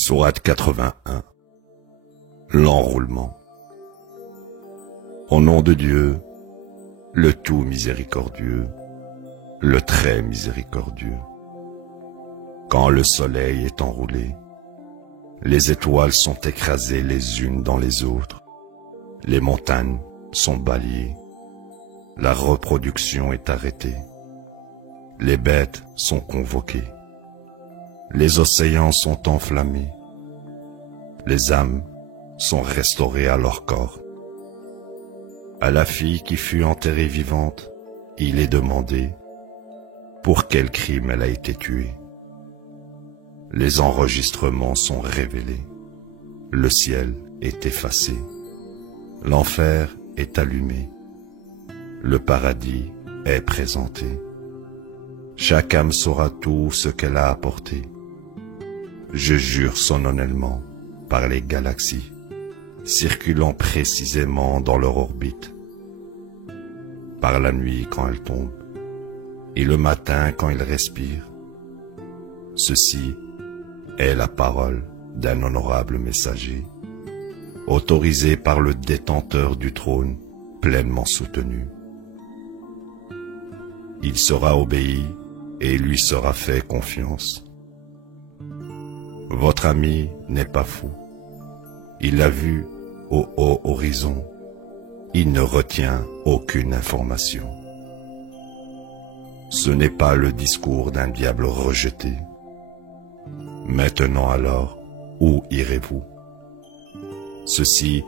Sourate 81. L'enroulement. Au nom de Dieu, le tout miséricordieux, le très miséricordieux. Quand le soleil est enroulé, les étoiles sont écrasées les unes dans les autres, les montagnes sont balayées, la reproduction est arrêtée, les bêtes sont convoquées, les océans sont enflammés, les âmes sont restaurées à leur corps. À la fille qui fut enterrée vivante, il est demandé pour quel crime elle a été tuée. Les enregistrements sont révélés, le ciel est effacé, l'enfer est allumé, le paradis est présenté. Chaque âme saura tout ce qu'elle a apporté. Je jure solennellement par les galaxies, circulant précisément dans leur orbite, par la nuit quand elles tombent, et le matin quand ils respirent. Ceci est la parole d'un honorable messager, autorisé par le détenteur du trône, pleinement soutenu. Il sera obéi et lui sera fait confiance. Votre ami n'est pas fou. Il l'a vu au haut horizon. Il ne retient aucune information. Ce n'est pas le discours d'un diable rejeté. Maintenant alors, où irez-vous? Ceci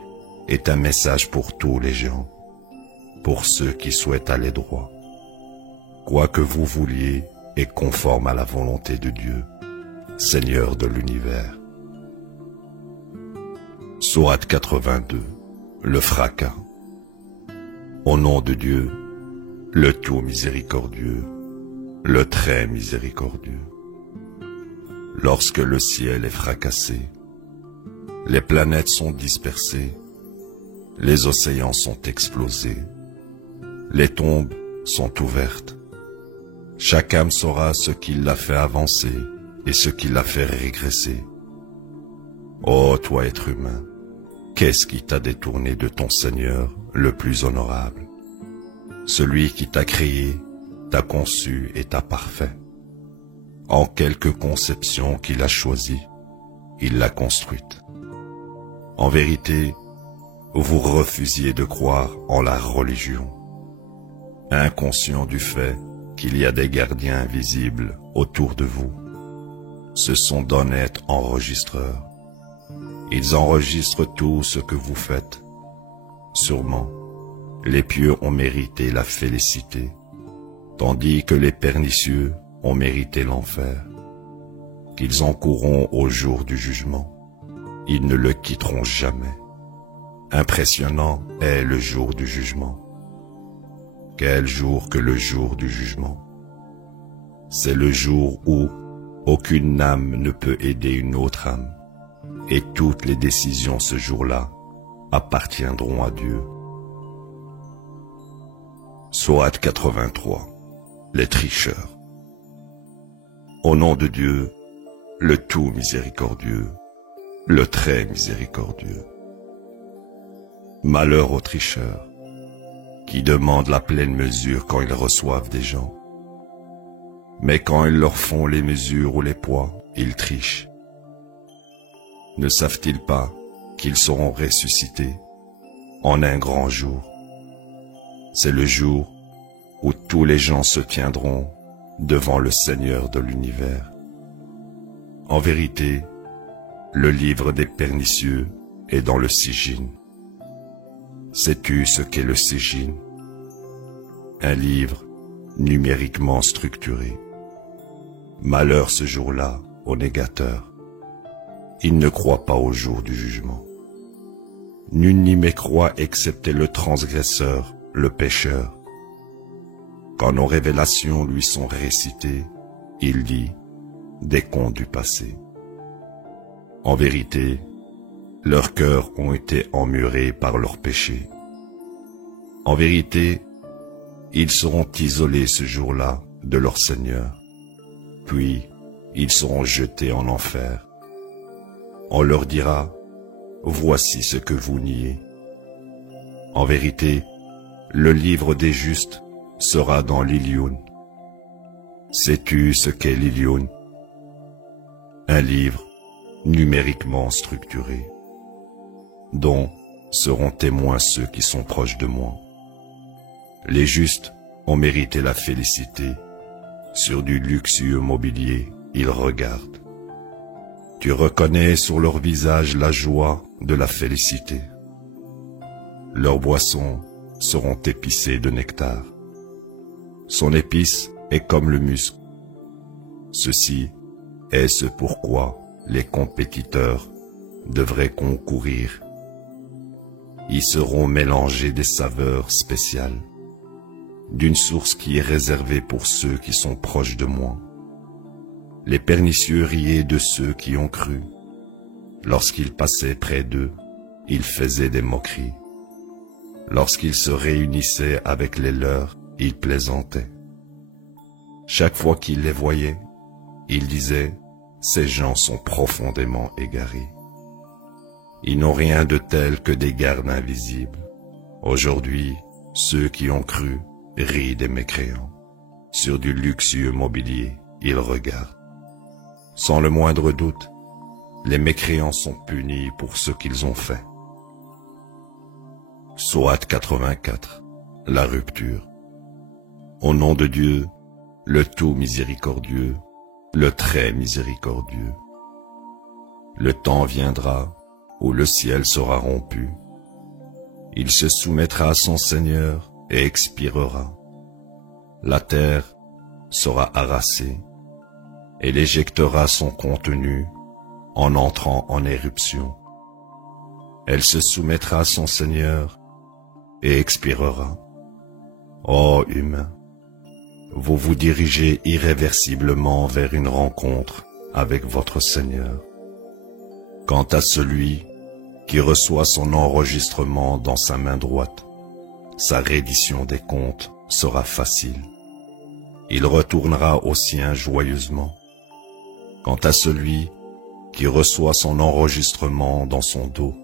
est un message pour tous les gens, pour ceux qui souhaitent aller droit. Quoi que vous vouliez est conforme à la volonté de Dieu, Seigneur de l'univers. Sourate 82. Le fracas. Au nom de Dieu, le tout miséricordieux, le très miséricordieux. Lorsque le ciel est fracassé, les planètes sont dispersées, les océans sont explosés, les tombes sont ouvertes. Chaque âme saura ce qui l'a fait avancer et ce qui l'a fait régresser. Ô toi être humain, qu'est-ce qui t'a détourné de ton Seigneur le plus honorable? Celui qui t'a créé, t'a conçu et t'a parfait. En quelque conception qu'il a choisie, il l'a construite. En vérité, vous refusiez de croire en la religion, inconscient du fait qu'il y a des gardiens invisibles autour de vous. Ce sont d'honnêtes enregistreurs. Ils enregistrent tout ce que vous faites. Sûrement, les pieux ont mérité la félicité, tandis que les pernicieux ont mérité l'enfer. Qu'ils encourront au jour du jugement. Ils ne le quitteront jamais. Impressionnant est le jour du jugement. Quel jour que le jour du jugement! C'est le jour où aucune âme ne peut aider une autre âme, et toutes les décisions ce jour-là appartiendront à Dieu. Sourate 83. Les tricheurs. Au nom de Dieu, le tout miséricordieux, le très miséricordieux. Malheur aux tricheurs, qui demandent la pleine mesure quand ils reçoivent des gens. Mais quand ils leur font les mesures ou les poids, ils trichent. Ne savent-ils pas qu'ils seront ressuscités en un grand jour? C'est le jour où tous les gens se tiendront devant le Seigneur de l'univers. En vérité, le livre des pernicieux est dans le Sijjin. Sais-tu ce qu'est le Sijjin? Un livre numériquement structuré. Malheur ce jour-là aux négateurs. Ils ne croient pas au jour du jugement. Nul n'y mécroit excepté le transgresseur, le pécheur. Quand nos révélations lui sont récitées, il dit des contes du passé. En vérité, leurs cœurs ont été emmurés par leurs péchés. En vérité, ils seront isolés ce jour-là de leur Seigneur, puis ils seront jetés en enfer. on leur dira, voici ce que vous niez. En vérité, le livre des justes sera dans l'Ilioun. Sais-tu ce qu'est l'Ilioun? Un livre numériquement structuré, dont seront témoins ceux qui sont proches de moi. Les justes ont mérité la félicité. Sur du luxueux mobilier, ils regardent. Tu reconnais sur leur visage la joie de la félicité. Leurs boissons seront épicées de nectar. Son épice est comme le musc. Ceci est ce pourquoi les compétiteurs devraient concourir. Y seront mélangées des saveurs spéciales, d'une source qui est réservée pour ceux qui sont proches de moi. Les pernicieux riaient de ceux qui ont cru. Lorsqu'ils passaient près d'eux, ils faisaient des moqueries. Lorsqu'ils se réunissaient avec les leurs, ils plaisantaient. Chaque fois qu'ils les voyaient, ils disaient, ces gens sont profondément égarés. Ils n'ont rien de tel que des gardes invisibles. Aujourd'hui, ceux qui ont cru rient des mécréants. Sur du luxueux mobilier, ils regardent. Sans le moindre doute, les mécréants sont punis pour ce qu'ils ont fait. Sourate 84, la rupture. Au nom de Dieu, le tout miséricordieux, le très miséricordieux. Le temps viendra où le ciel sera rompu. Il se soumettra à son Seigneur et expirera. La terre sera harassée et elle éjectera son contenu en entrant en éruption. Elle se soumettra à son Seigneur et expirera. Ô humains, vous vous dirigez irréversiblement vers une rencontre avec votre Seigneur. Quant à celui qui reçoit son enregistrement dans sa main droite, sa reddition des comptes sera facile. Il retournera au sien joyeusement. Quant à celui qui reçoit son enregistrement dans son dos,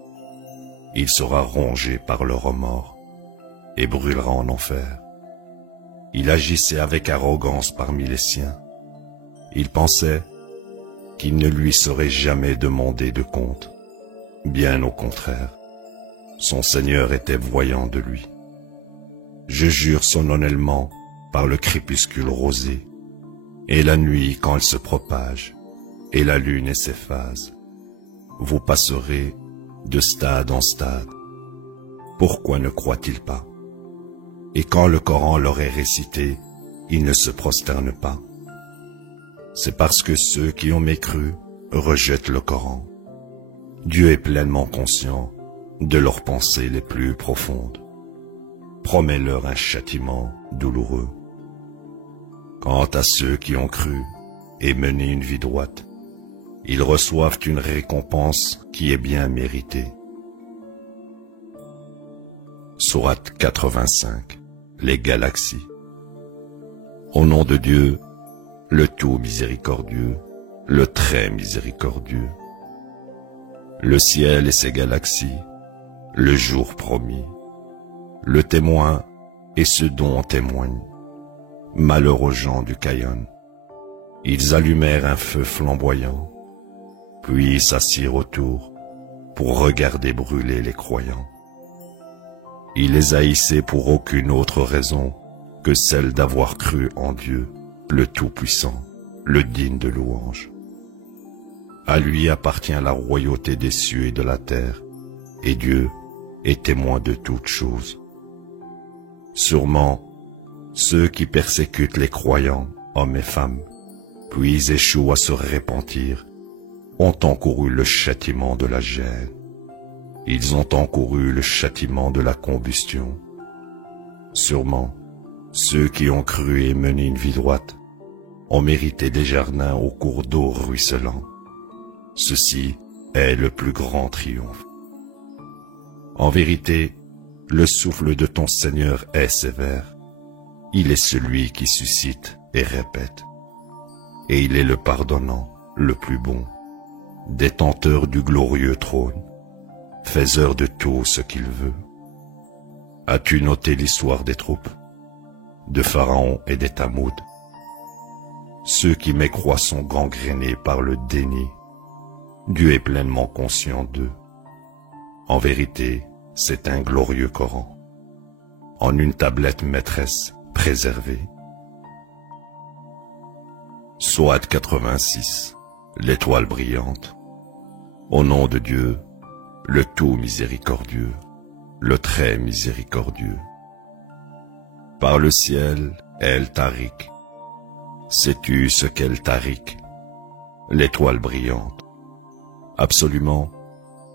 il sera rongé par le remords et brûlera en enfer. Il agissait avec arrogance parmi les siens. Il pensait qu'il ne lui serait jamais demandé de compte. Bien au contraire, son Seigneur était voyant de lui. Je jure solennellement par le crépuscule rosé, et la nuit quand elle se propage, et la lune et ses phases. Vous passerez de stade en stade. Pourquoi ne croient-ils pas? Et quand le Coran leur est récité, ils ne se prosternent pas. C'est parce que ceux qui ont mécru rejettent le Coran. Dieu est pleinement conscient de leurs pensées les plus profondes. Promets-leur un châtiment douloureux. Quant à ceux qui ont cru et mené une vie droite, ils reçoivent une récompense qui est bien méritée. Sourate 85, les galaxies. Au nom de Dieu, le tout miséricordieux, le très miséricordieux. Le ciel et ses galaxies, le jour promis, le témoin et ce dont on témoigne. Malheur aux gens du Caïn. Ils allumèrent un feu flamboyant, puis s'assirent autour pour regarder brûler les croyants. Ils les haïssaient pour aucune autre raison que celle d'avoir cru en Dieu, le Tout-Puissant, le digne de louange. À lui appartient la royauté des cieux et de la terre, et Dieu est témoin de toutes choses. Sûrement, ceux qui persécutent les croyants, hommes et femmes, puis échouent à se repentir, ont encouru le châtiment de la gêne. Ils ont encouru le châtiment de la combustion. Sûrement, ceux qui ont cru et mené une vie droite ont mérité des jardins aux cours d'eau ruisselants. Ceci est le plus grand triomphe. En vérité, le souffle de ton Seigneur est sévère. Il est celui qui suscite et répète. Et il est le pardonnant, le plus bon. détenteur du glorieux trône, faiseur de tout ce qu'il veut. As-tu noté l'histoire des troupes, de Pharaon et des Tamouds? Ceux qui mécroient sont gangrénés par le déni. Dieu est pleinement conscient d'eux. En vérité, c'est un glorieux Coran, en une tablette maîtresse préservée. Sourate 86, l'étoile brillante. Au nom de Dieu, le tout miséricordieux, le très miséricordieux. Par le ciel, El Tariq. Sais-tu ce qu'est El Tariq? L'étoile brillante. Absolument,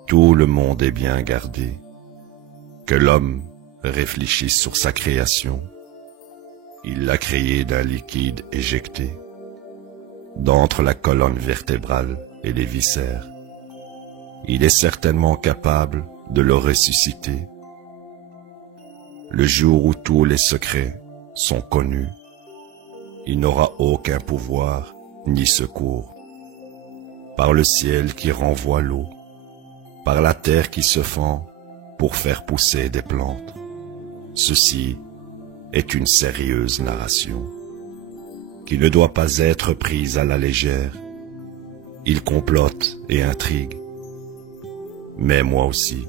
tout le monde est bien gardé. Que l'homme réfléchisse sur sa création. Il l'a créé d'un liquide éjecté d'entre la colonne vertébrale et les viscères. Il est certainement capable de le ressusciter. Le jour où tous les secrets sont connus, il n'aura aucun pouvoir ni secours. Par le ciel qui renvoie l'eau, par la terre qui se fend pour faire pousser des plantes. Ceci est une sérieuse narration qui ne doit pas être prise à la légère. Il complote et intrigue. Mais moi aussi,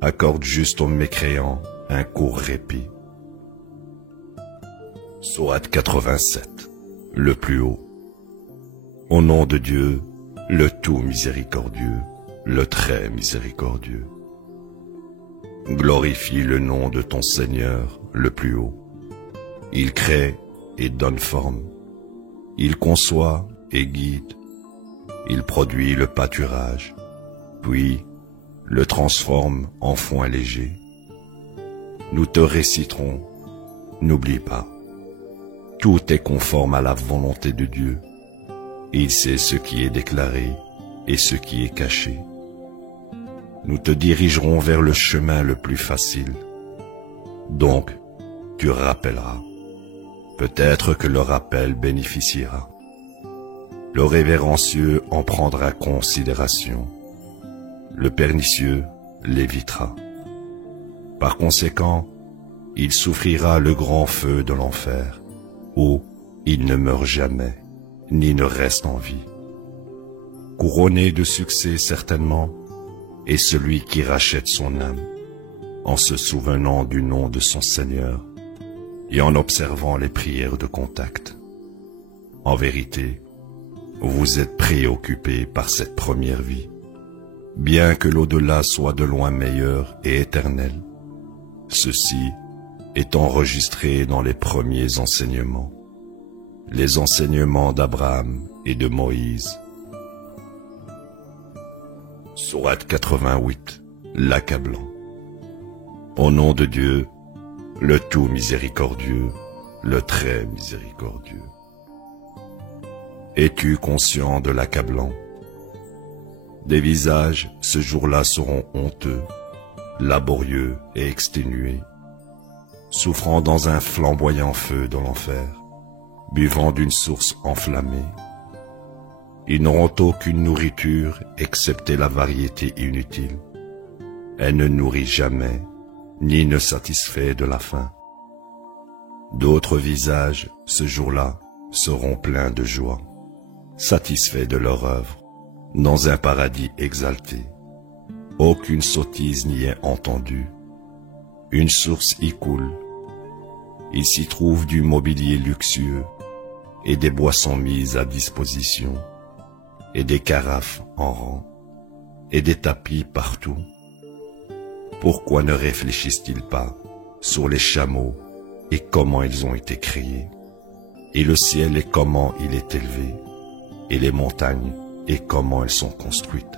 accorde juste aux mécréants un court répit. Sourate 87, le plus haut. Au nom de Dieu, le tout miséricordieux, le très miséricordieux. Glorifie le nom de ton Seigneur, le plus haut. Il crée et donne forme. Il conçoit et guide. Il produit le pâturage, puis le transforme en foin léger. Nous te réciterons, n'oublie pas. Tout est conforme à la volonté de Dieu. Il sait ce qui est déclaré et ce qui est caché. Nous te dirigerons vers le chemin le plus facile. Donc, tu rappelleras. Peut-être que le rappel bénéficiera. Le révérencieux en prendra considération. Le pernicieux l'évitera. Par conséquent, il souffrira le grand feu de l'enfer, où il ne meurt jamais, ni ne reste en vie. Couronné de succès certainement, est celui qui rachète son âme, en se souvenant du nom de son Seigneur, et en observant les prières de contact. En vérité, vous êtes préoccupés par cette première vie, bien que l'au-delà soit de loin meilleur et éternel. Ceci est enregistré dans les premiers enseignements, les enseignements d'Abraham et de Moïse. Sourate 88, l'accablant. Au nom de Dieu, le tout miséricordieux, le très miséricordieux. Es-tu conscient de l'accablant? Des visages, ce jour-là, seront honteux, laborieux et exténués, souffrant dans un flamboyant feu de l'enfer, buvant d'une source enflammée. Ils n'auront aucune nourriture excepté la variété inutile. Elle ne nourrit jamais, ni ne satisfait de la faim. D'autres visages, ce jour-là, seront pleins de joie, satisfaits de leur œuvre, dans un paradis exalté. Aucune sottise n'y est entendue. Une source y coule. Il s'y trouve du mobilier luxueux et des boissons mises à disposition, et des carafes en rang, et des tapis partout. Pourquoi ne réfléchissent-ils pas sur les chameaux et comment ils ont été créés, et le ciel et comment il est élevé, et les montagnes et comment elles sont construites,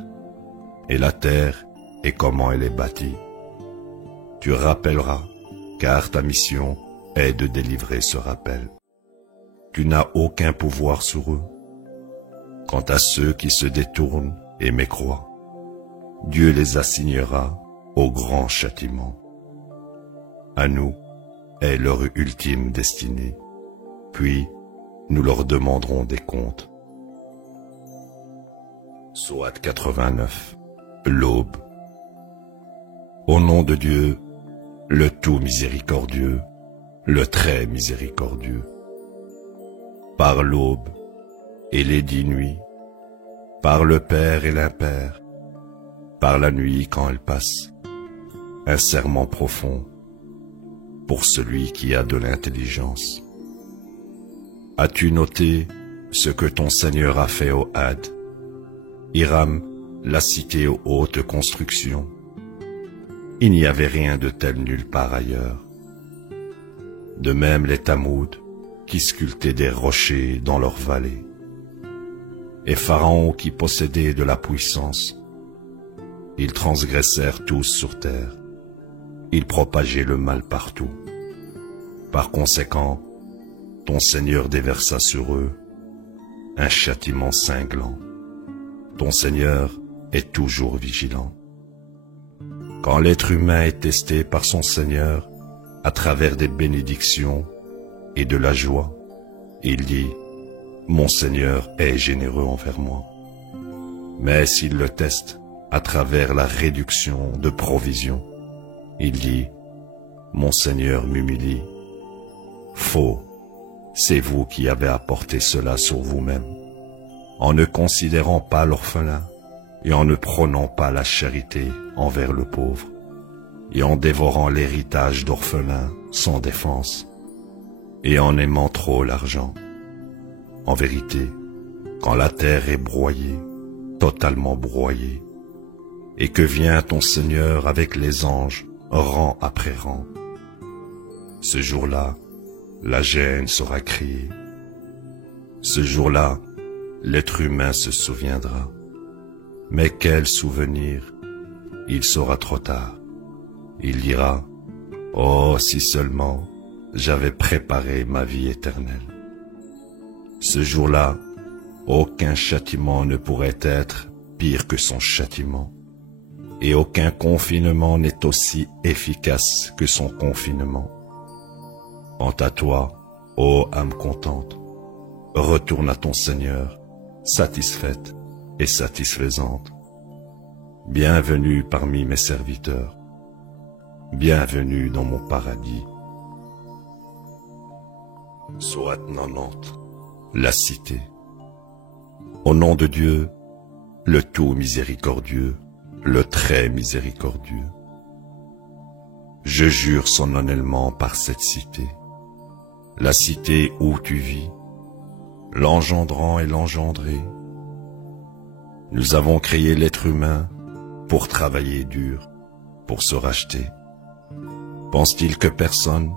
et la terre et comment elle est bâtie? Tu rappelleras, car ta mission est de délivrer ce rappel. Tu n'as aucun pouvoir sur eux. Quant à ceux qui se détournent et mécroient, Dieu les assignera au grand châtiment. À nous est leur ultime destinée, puis nous leur demanderons des comptes. Sourate 89, l'aube. Au nom de Dieu, le tout miséricordieux, le très miséricordieux. Par l'aube et les 10 nuits, par le Père et l'Impère, par la nuit quand elle passe, un serment profond pour celui qui a de l'intelligence. As-tu noté ce que ton Seigneur a fait au Had, Hiram, la cité aux hautes constructions? Il n'y avait rien de tel nulle part ailleurs. De même les Tamoud, qui sculptaient des rochers dans leurs vallées, et Pharaon qui possédait de la puissance. Ils transgressèrent tous sur terre. Ils propageaient le mal partout. Par conséquent, ton Seigneur déversa sur eux un châtiment cinglant. Ton Seigneur est toujours vigilant. Quand l'être humain est testé par son Seigneur à travers des bénédictions et de la joie, il dit « Mon Seigneur est généreux envers moi ». Mais s'il le teste à travers la réduction de provisions, il dit « Mon Seigneur m'humilie ». Faux, c'est vous qui avez apporté cela sur vous-même, en ne considérant pas l'orphelin et en ne prônant pas la charité envers le pauvre, et en dévorant l'héritage d'orphelins sans défense, et en aimant trop l'argent. En vérité, quand la terre est broyée, totalement broyée, et que vient ton Seigneur avec les anges, rang après rang, ce jour-là, la gêne sera criée. Ce jour-là, l'être humain se souviendra. Mais quel souvenir! Il sera trop tard. Il dira, « Oh, si seulement j'avais préparé ma vie éternelle. » Ce jour-là, aucun châtiment ne pourrait être pire que son châtiment, et aucun confinement n'est aussi efficace que son confinement. Quant à toi, ô âme contente, retourne à ton Seigneur, satisfaite et satisfaisante. Bienvenue parmi mes serviteurs, bienvenue dans mon paradis. Sourate 90, la cité. Au nom de Dieu, le tout miséricordieux, le très miséricordieux. Je jure solennellement par cette cité, la cité où tu vis, l'engendrant et l'engendré. Nous avons créé l'être humain pour travailler dur, pour se racheter. Pense-t-il que personne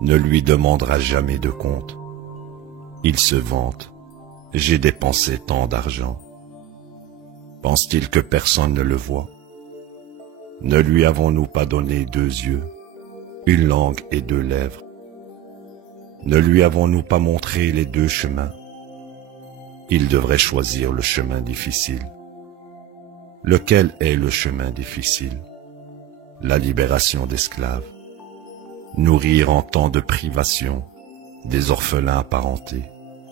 ne lui demandera jamais de compte? Il se vante, j'ai dépensé tant d'argent. Pense-t-il que personne ne le voit? Ne lui avons-nous pas donné 2 yeux, une langue et 2 lèvres? Ne lui avons-nous pas montré les 2 chemins? Il devrait choisir le chemin difficile. Lequel est le chemin difficile? La libération d'esclaves. Nourrir en temps de privation des orphelins apparentés,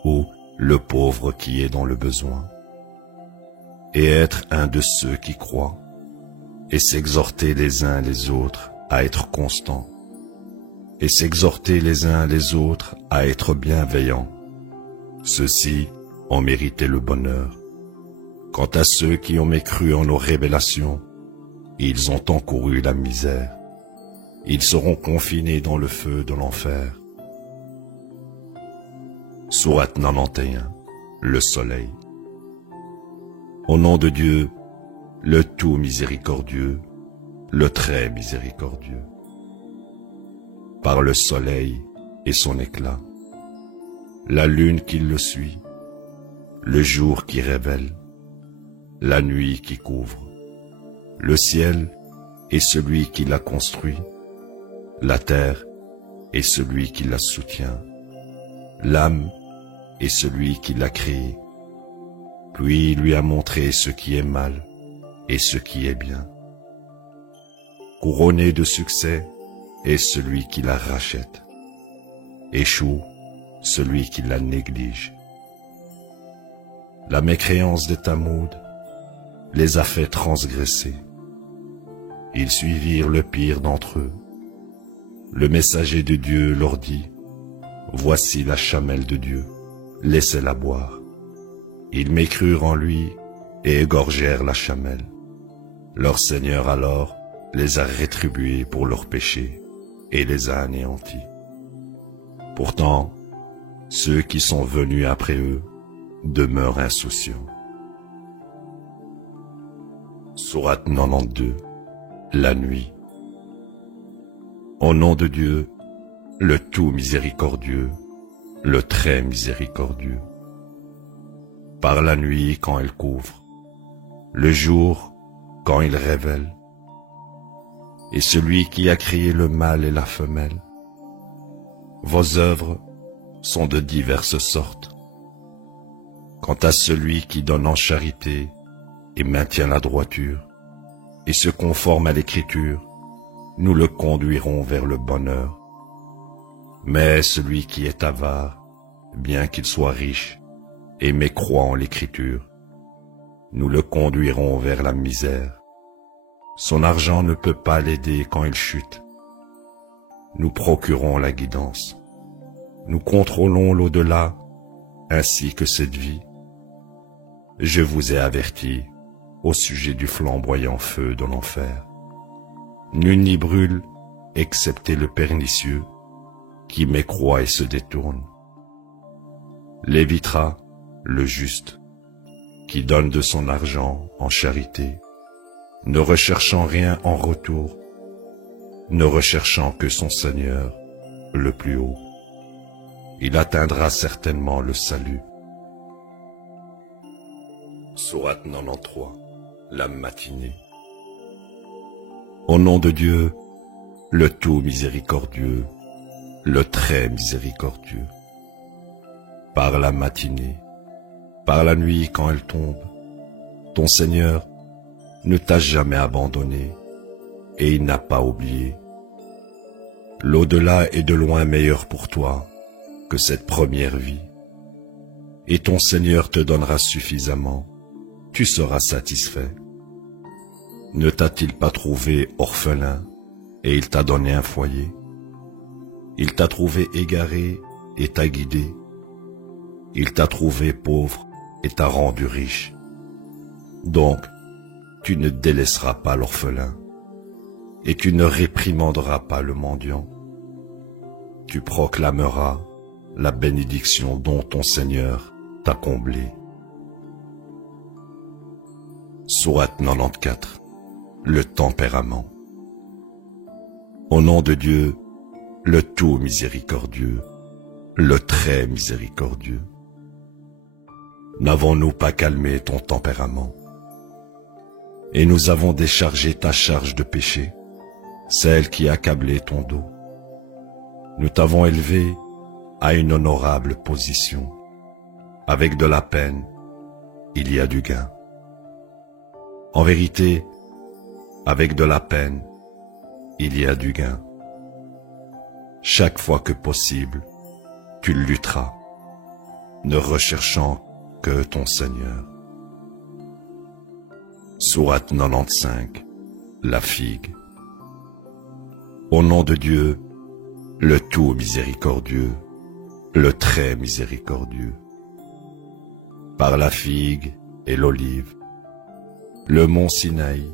ou le pauvre qui est dans le besoin. Et être un de ceux qui croient, et s'exhorter les uns les autres à être constants, et s'exhorter les uns les autres à être bienveillants. Ceux-ci ont mérité le bonheur. Quant à ceux qui ont mécru en nos révélations, ils ont encouru la misère. Ils seront confinés dans le feu de l'enfer. Sourate 91, le soleil. Au nom de Dieu, le tout miséricordieux, le très miséricordieux. Par le soleil et son éclat, la lune qui le suit, le jour qui révèle, la nuit qui couvre, le ciel et celui qui l'a construit, la terre et celui qui la soutient, l'âme et celui qui l'a créé. Puis il lui a montré ce qui est mal et ce qui est bien. Couronné de succès est celui qui la rachète. Échoue celui qui la néglige. La mécréance des Tamoud les a fait transgresser. Ils suivirent le pire d'entre eux. Le messager de Dieu leur dit, « Voici la chamelle de Dieu, laissez-la boire. » Ils mécrurent en lui et égorgèrent la chamelle. Leur Seigneur alors les a rétribués pour leurs péchés et les a anéantis. Pourtant, ceux qui sont venus après eux demeurent insouciants. Sourate 92. La nuit. Au nom de Dieu, le tout miséricordieux, le très miséricordieux. Par la nuit quand elle couvre, le jour quand il révèle, et celui qui a créé le mâle et la femelle. Vos œuvres sont de diverses sortes. Quant à celui qui donne en charité et maintient la droiture, et se conforme à l'écriture, nous le conduirons vers le bonheur. Mais celui qui est avare, bien qu'il soit riche, et mécroit en l'écriture, nous le conduirons vers la misère. Son argent ne peut pas l'aider quand il chute. Nous procurons la guidance. Nous contrôlons l'au-delà, ainsi que cette vie. Je vous ai averti au sujet du flamboyant feu de l'enfer. Nul n'y brûle, excepté le pernicieux, qui mécroit et se détourne. L'évitera le juste, qui donne de son argent en charité, ne recherchant rien en retour, ne recherchant que son Seigneur, le plus haut. Il atteindra certainement le salut. Sourate 93. La matinée. Au nom de Dieu, le tout miséricordieux, le très miséricordieux. Par la matinée, par la nuit quand elle tombe, ton Seigneur ne t'a jamais abandonné et il n'a pas oublié. L'au-delà est de loin meilleur pour toi que cette première vie, et ton Seigneur te donnera suffisamment, tu seras satisfait. Ne t'a-t-il pas trouvé orphelin et il t'a donné un foyer? Il t'a trouvé égaré et t'a guidé. Il t'a trouvé pauvre et t'a rendu riche. Donc, tu ne délaisseras pas l'orphelin et tu ne réprimanderas pas le mendiant. Tu proclameras la bénédiction dont ton Seigneur t'a comblé. Sourate 94. Le tempérament. Au nom de Dieu, le tout miséricordieux, le très miséricordieux. N'avons-nous pas calmé ton tempérament? Et nous avons déchargé ta charge de péché, celle qui accablait ton dos. Nous t'avons élevé à une honorable position. Avec de la peine, il y a du gain. En vérité, avec de la peine, il y a du gain. Chaque fois que possible, tu lutteras, ne recherchant que ton Seigneur. Sourate 95. La figue. Au nom de Dieu, le tout miséricordieux, le très miséricordieux. Par la figue et l'olive, le mont Sinaï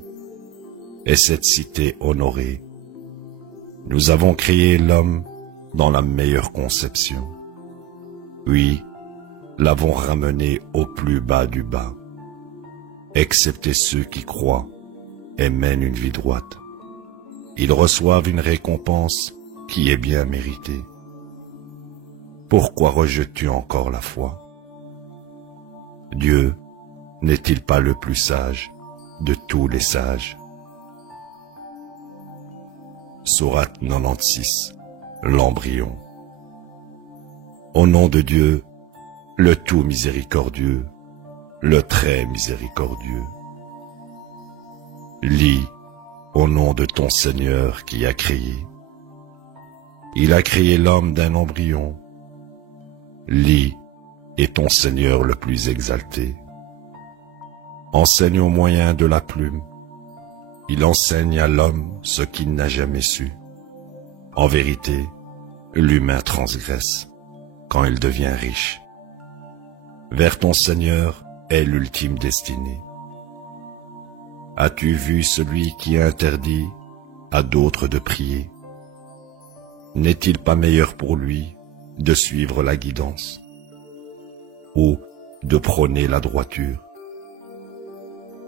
et cette cité honorée, nous avons créé l'homme dans la meilleure conception. Oui, l'avons ramené au plus bas du bas, excepté ceux qui croient et mènent une vie droite. Ils reçoivent une récompense qui est bien méritée. Pourquoi rejettes-tu encore la foi? Dieu n'est-il pas le plus sage de tous les sages? Sourate 96. L'embryon. Au nom de Dieu, le tout miséricordieux, le très miséricordieux. Lis au nom de ton Seigneur qui a créé. Il a créé l'homme d'un embryon. Lis et ton Seigneur le plus exalté. enseigne au moyen de la plume. Il enseigne à l'homme ce qu'il n'a jamais su. En vérité, l'humain transgresse quand il devient riche. Vers ton Seigneur est l'ultime destinée. As-tu vu celui qui interdit à d'autres de prier? N'est-il pas meilleur pour lui de suivre la guidance ou de prôner la droiture?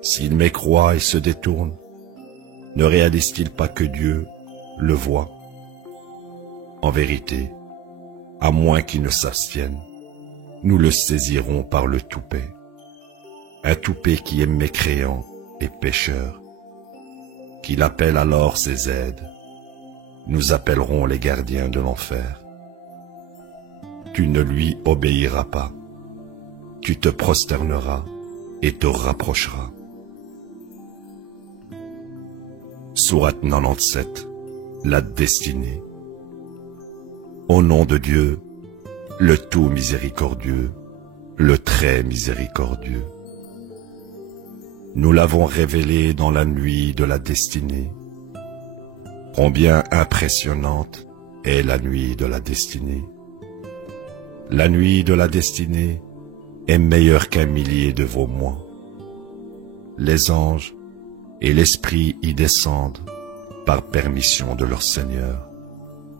S'il mécroit et se détourne, ne réalise-t-il pas que Dieu le voit? En vérité, à moins qu'il ne s'abstienne, nous le saisirons par le toupet. Un toupet qui est mécréant et pécheur, qu'il appelle alors ses aides. Nous appellerons les gardiens de l'enfer. Tu ne lui obéiras pas. Tu te prosterneras et te rapprocheras. Sourate 97, la destinée. Au nom de Dieu, le tout miséricordieux, le très miséricordieux. Nous l'avons révélé dans la nuit de la destinée. Combien impressionnante est la nuit de la destinée. La nuit de la destinée est meilleure qu'un millier de vos mois. Les anges et l'Esprit y descendent par permission de leur Seigneur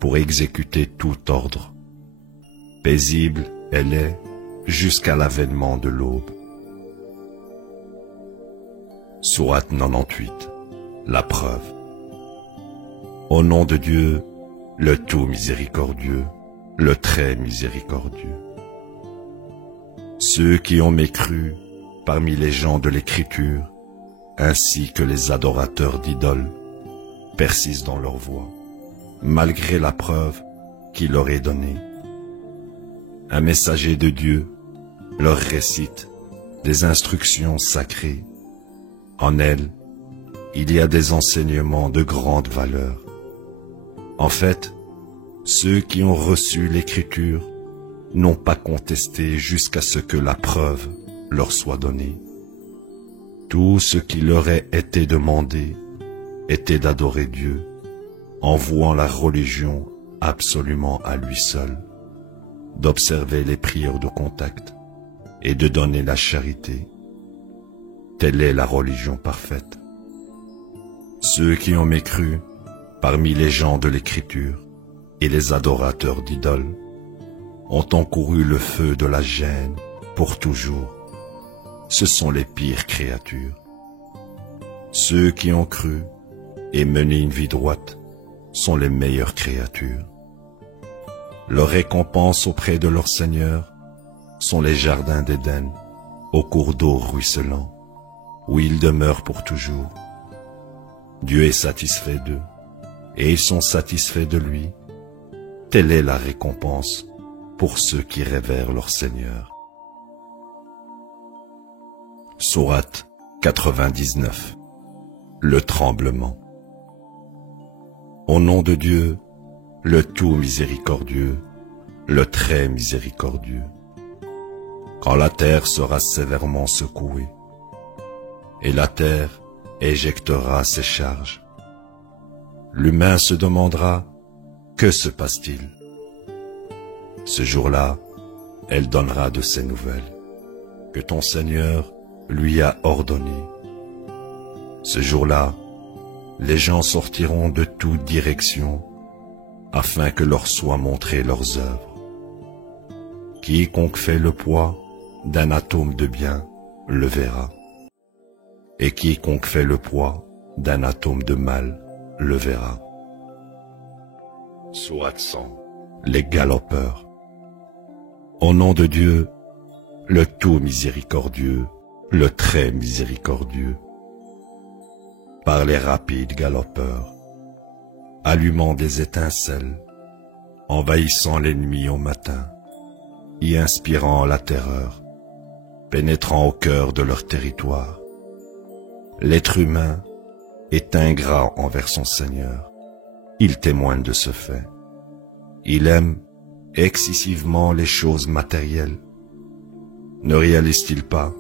pour exécuter tout ordre. Paisible elle est jusqu'à l'avènement de l'aube. Sourate 98, la preuve. Au nom de Dieu, le tout miséricordieux, le très miséricordieux. Ceux qui ont mécru parmi les gens de l'Écriture, ainsi que les adorateurs d'idoles, persistent dans leur voie, malgré la preuve qui leur est donnée. Un messager de Dieu leur récite des instructions sacrées. En elles, il y a des enseignements de grande valeur. En fait, ceux qui ont reçu l'Écriture n'ont pas contesté jusqu'à ce que la preuve leur soit donnée. Tout ce qui leur ait été demandé était d'adorer Dieu, en vouant la religion absolument à lui seul, d'observer les prières de contact et de donner la charité. Telle est la religion parfaite. Ceux qui ont mécru parmi les gens de l'Écriture et les adorateurs d'idoles ont encouru le feu de la gêne pour toujours. Ce sont les pires créatures. Ceux qui ont cru et mené une vie droite sont les meilleures créatures. Leur récompense auprès de leur Seigneur sont les jardins d'Éden, aux cours d'eau ruisselants, où ils demeurent pour toujours. Dieu est satisfait d'eux, et ils sont satisfaits de lui. Telle est la récompense pour ceux qui révèrent leur Seigneur. Sourate 99. Le tremblement. Au nom de Dieu, le tout miséricordieux, le très miséricordieux. Quand la terre sera sévèrement secouée, et la terre éjectera ses charges, l'humain se demandera, que se passe-t-il? Ce jour-là, elle donnera de ses nouvelles, que ton Seigneur lui a ordonné. Ce jour-là, les gens sortiront de toute direction, afin que leur soient montrées leurs œuvres. Quiconque fait le poids d'un atome de bien le verra, et quiconque fait le poids d'un atome de mal le verra. Sourate 100. Les galopeurs. Au nom de Dieu, le tout miséricordieux, le très miséricordieux. Par les rapides galopeurs, allumant des étincelles, envahissant l'ennemi au matin, y inspirant la terreur, pénétrant au cœur de leur territoire. L'être humain est ingrat envers son Seigneur. Il témoigne de ce fait. Il aime excessivement les choses matérielles. Ne réalise-t-il pas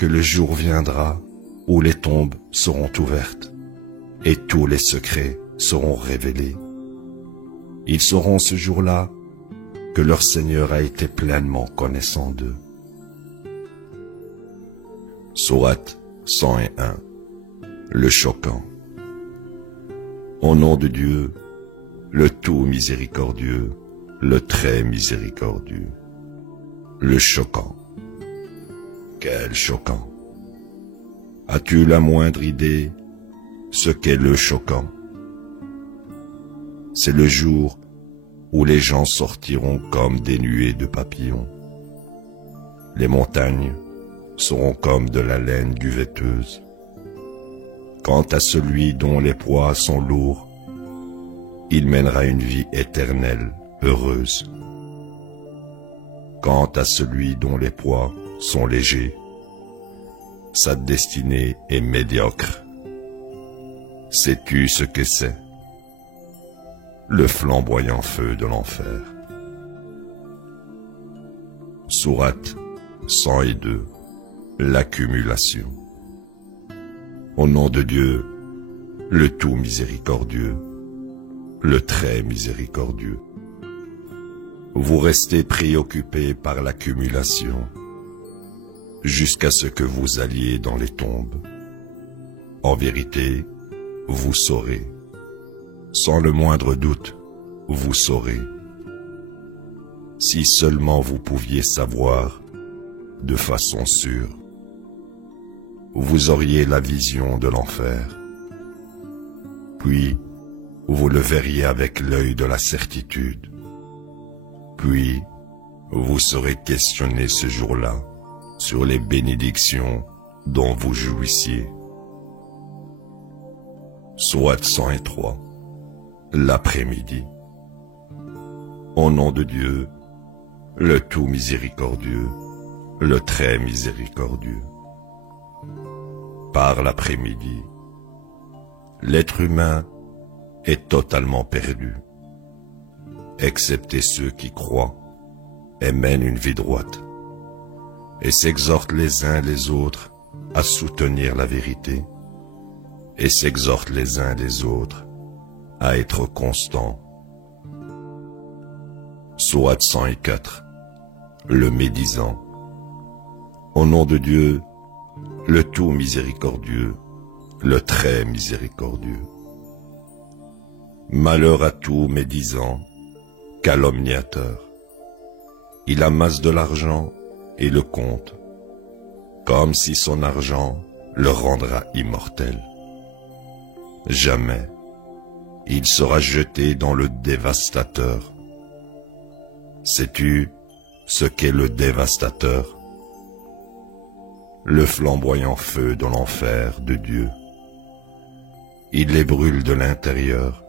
que le jour viendra où les tombes seront ouvertes et tous les secrets seront révélés. Ils sauront ce jour-là que leur Seigneur a été pleinement connaissant d'eux. Sourate 101. Le choquant. Au nom de Dieu, le tout miséricordieux, le très miséricordieux. Le choquant. Quel choquant! As-tu la moindre idée ce qu'est le choquant? C'est le jour où les gens sortiront comme des nuées de papillons. Les montagnes seront comme de la laine duvetteuse. Quant à celui dont les poids sont lourds, il mènera une vie éternelle, heureuse. Quant à celui dont les poids sont légers, sa destinée est médiocre. Sais-tu ce que c'est? Le flamboyant feu de l'enfer. Sourate 102. L'accumulation. Au nom de Dieu, le tout miséricordieux, le très miséricordieux. Vous restez préoccupés par l'accumulation, jusqu'à ce que vous alliez dans les tombes. En vérité, vous saurez, sans le moindre doute, vous saurez. Si seulement vous pouviez savoir de façon sûre, vous auriez la vision de l'enfer. Puis, vous le verriez avec l'œil de la certitude. Puis, vous serez questionné ce jour-là sur les bénédictions dont vous jouissiez. Sourate 103. L'après-midi. Au nom de Dieu, le tout miséricordieux, le très miséricordieux. Par l'après-midi, l'être humain est totalement perdu, excepté ceux qui croient et mènent une vie droite, et s'exhortent les uns les autres à soutenir la vérité, et s'exhortent les uns les autres à être constants. Sourate 104. Le médisant. Au nom de Dieu, le tout miséricordieux, le très miséricordieux. Malheur à tout médisant, calomniateur. Il amasse de l'argent et le compte, comme si son argent le rendra immortel. Jamais il sera jeté dans le dévastateur. Sais-tu ce qu'est le dévastateur? Le flamboyant feu de l'enfer de Dieu. Il les brûle de l'intérieur.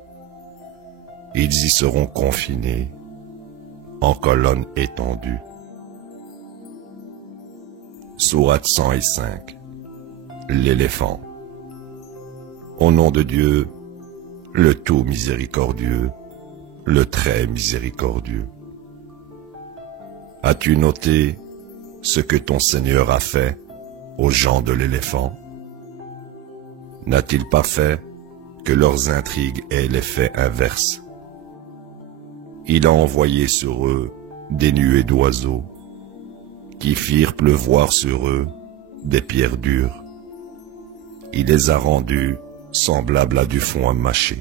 Ils y seront confinés, en colonnes étendues. Sourate 105. L'éléphant. Au nom de Dieu, le tout miséricordieux, le très miséricordieux. As-tu noté ce que ton Seigneur a fait aux gens de l'éléphant? N'a-t-il pas fait que leurs intrigues aient l'effet inverse? Il a envoyé sur eux des nuées d'oiseaux, qui firent pleuvoir sur eux des pierres dures. Il les a rendus semblables à du foin mâché.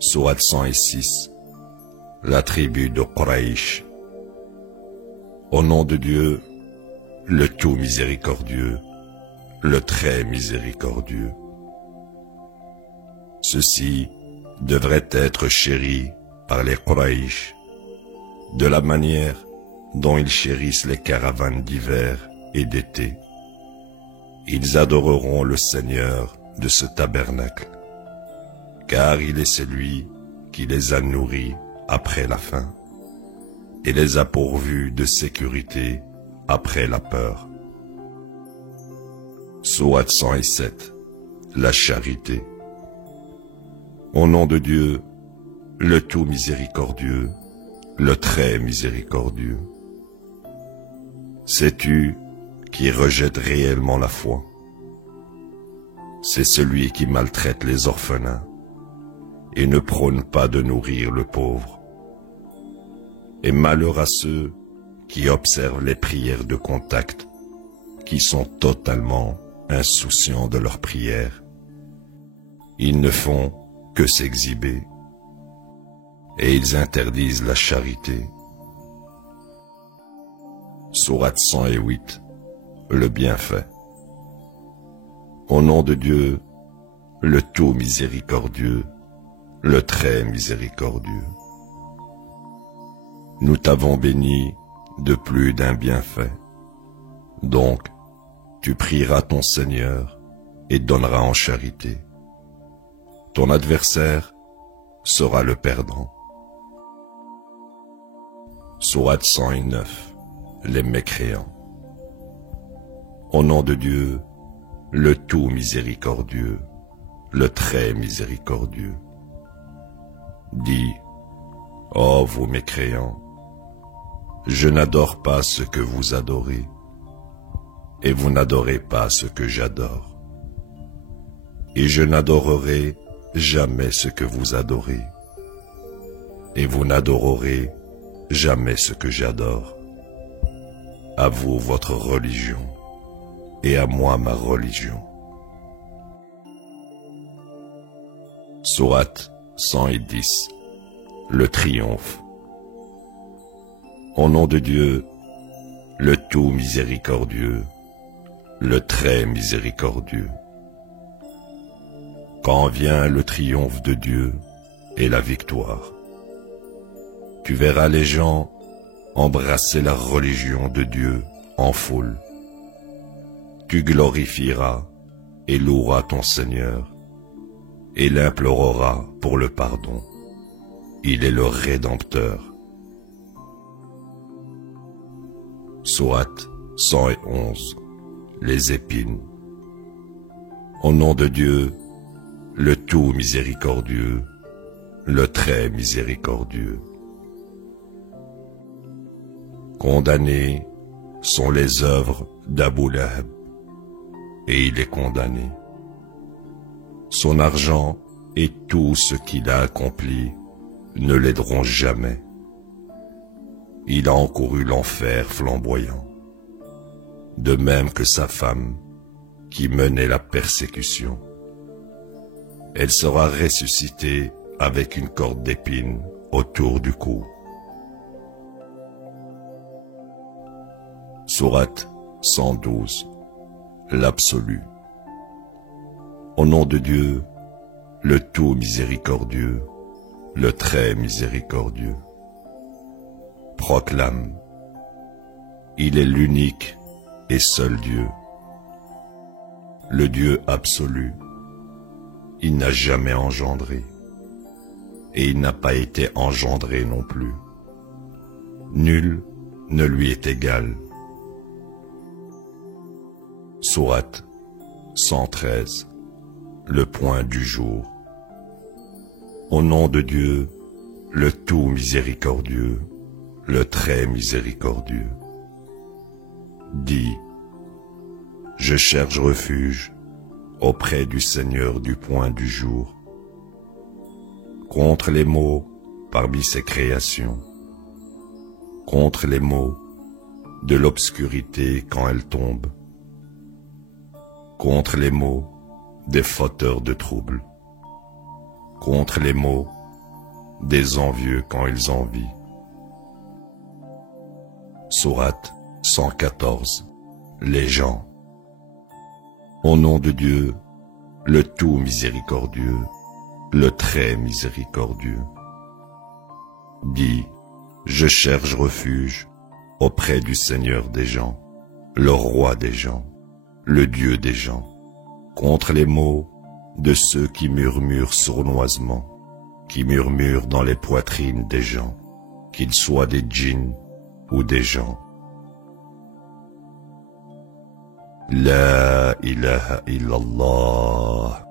Sourate 106. La tribu de Quraysh. Au nom de Dieu, le tout miséricordieux, le très miséricordieux. Ceux-ci devraient être chéris par les Quraysh, de la manière dont ils chérissent les caravanes d'hiver et d'été. Ils adoreront le Seigneur de ce tabernacle, car il est celui qui les a nourris après la faim et les a pourvus de sécurité après la peur. Sourate 107. La charité. Au nom de Dieu, le tout miséricordieux, le très miséricordieux. Sais-tu qui rejette réellement la foi. C'est celui qui maltraite les orphelins et ne prône pas de nourrir le pauvre. Et malheur à ceux qui observent les prières de contact, qui sont totalement insouciants de leurs prières. Ils ne font que s'exhiber et ils interdisent la charité. Sourate 108, le bienfait. Au nom de Dieu, le tout miséricordieux, le très miséricordieux. Nous t'avons béni de plus d'un bienfait. Donc, tu prieras ton Seigneur et donneras en charité. Ton adversaire sera le perdant. Sourate 109, les mécréants. Au nom de Dieu, le tout miséricordieux, le très miséricordieux. Dis, ô vous mécréants, je n'adore pas ce que vous adorez, et vous n'adorez pas ce que j'adore. Et je n'adorerai jamais ce que vous adorez, et vous n'adorerez jamais ce que j'adore. À vous votre religion, et à moi ma religion. Sourate 110, le triomphe. Au nom de Dieu, le tout miséricordieux, le très miséricordieux. Quand vient le triomphe de Dieu et la victoire, tu verras les gens embrasser la religion de Dieu en foule. Tu glorifieras et loueras ton Seigneur et l'imploreras pour le pardon. Il est le Rédempteur. Sourate 111, les épines. Au nom de Dieu, le tout miséricordieux, le très miséricordieux. Condamnées sont les œuvres d'Abu Lahab, et il est condamné. Son argent et tout ce qu'il a accompli ne l'aideront jamais. Il a encouru l'enfer flamboyant, de même que sa femme qui menait la persécution. Elle sera ressuscitée avec une corde d'épines autour du cou. Sourate 112, l'absolu. Au nom de Dieu, le tout miséricordieux, le très miséricordieux. Proclame, il est l'unique et seul Dieu, le Dieu absolu. Il n'a jamais engendré, et il n'a pas été engendré non plus. Nul ne lui est égal. Sourate 113, le point du jour. Au nom de Dieu, le tout miséricordieux, le très miséricordieux. Dis, je cherche refuge auprès du Seigneur du point du jour, contre les maux parmi ses créations, contre les maux de l'obscurité quand elle tombe, contre les maux des fauteurs de troubles, contre les maux des envieux quand ils envient. Sourate 114, les gens. Au nom de Dieu, le tout miséricordieux, le très miséricordieux. Dis, je cherche refuge auprès du Seigneur des gens, le roi des gens, le Dieu des gens, contre les maux de ceux qui murmurent sournoisement, qui murmurent dans les poitrines des gens, qu'ils soient des djinns ou des gens. La ilaha illallah.